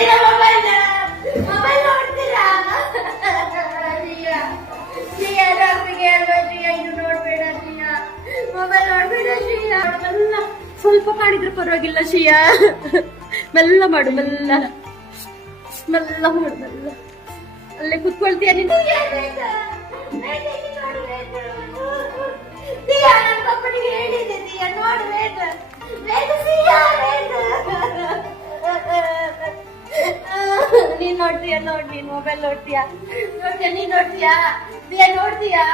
ನೋಡ್ತೀರಾ mobile mobile ನೋಡ್ತೀರಾ ಶ್ರೀಯಾ ಡಾಕ್ಟರ್ಗೆ ಹೇಳ್ಬೇಕು ಶ್ರೀಯಾ ಇದು ನೋಡ್ಬೇಡ ಶ್ರೀಯಾ ಮೊಬೈಲ್ ನೋಡ್ಬೇಡ ಶ್ರೀಯಾ ಮೆಲ್ಲ ಸ್ವಲ್ಪ ಮಾಡಿದ್ರೆ ಪರವಾಗಿಲ್ಲ ಶ್ರೀಯಾ ಮೆಲ್ಲ ಮಾಡು ಮೆಲ್ಲ ಮೆಲ್ಲ ಮಾಡು ಮೆಲ್ಲ ಅಲ್ಲೇ ಕುತ್ಕೊಳ್ತೀಯ ನೀನು ಹೇಳಿದ್ದೆ ಶ್ರೀಯಾ ನೋಡ್ಬೇಡ ನೀನ್ ನೋಡ್ತೀಯ ನೋಡ್ ನೀನ್ ಮೊಬೈಲ್ ನೋಡ್ತೀಯಾ ನೀನ್ ನೋಡ್ತೀಯಾ ನೋಡ್ತೀಯಾ